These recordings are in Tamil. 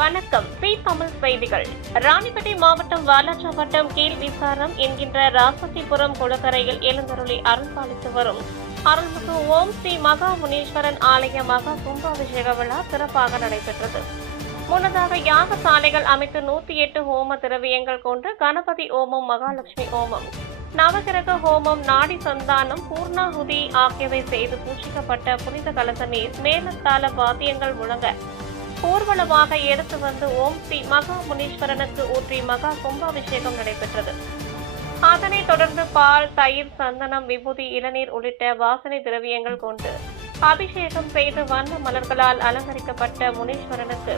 வணக்கம். தமிழ் செய்திகள். ராணிப்பேட்டை மாவட்டம் வாலாஜாவட்டம் கீழ்விசாரம் என்கின்ற ராசத்திபுரம் குளக்கரையில் எழுந்தருளி அருள்பாலித்து வரும் அருள்மிகு ஓம் ஸ்ரீ மகா முனீஸ்வரன் ஆலய மகா கும்பாபிஷேக விழா சிறப்பாக நடைபெற்றது. முன்னதாக யாகசாலைகள் அமைத்து 108 ஹோம திரவியங்கள் கொண்டு கணபதி ஹோமம், மகாலட்சுமி ஹோமம், நவகிரக ஹோமம், நாடி சந்தானம், பூர்ணாகுதி ஆகியவை செய்து பூஜிக்கப்பட்ட புனித கலச நீர் மேலத்தாள வாத்தியங்கள் முழங்க ஊர்வலமாக எடுத்து வந்து ஓம் ஸ்ரீ மகா முனீஸ்வரனுக்கு ஊற்றி மகா கும்பாபிஷேகம் நடைபெற்றது. அதனைத் தொடர்ந்து பால், தயிர், சந்தனம், விபூதி, இளநீர் உள்ளிட்ட வாசனை திரவியங்கள் கொண்டு அபிஷேகம் செய்து வண்ண மலர்களால் அலங்கரிக்கப்பட்ட முனீஸ்வரனுக்கு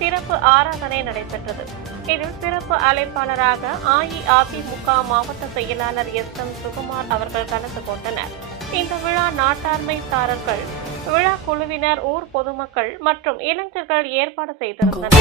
சிறப்பு ஆராதனை நடைபெற்றது. இதில் சிறப்பு அழைப்பாளராக அஇஅதிமுக மாவட்ட செயலாளர் எஸ்.எம். சுகுமார் அவர்கள் கலந்து கொண்டனர். இந்த விழா நாட்டாண்மைத்தாரர்கள், விழா குழுவினர், ஊர் பொதுமக்கள் மற்றும் இளைஞர்கள் ஏற்பாடு செய்திருந்தனர்.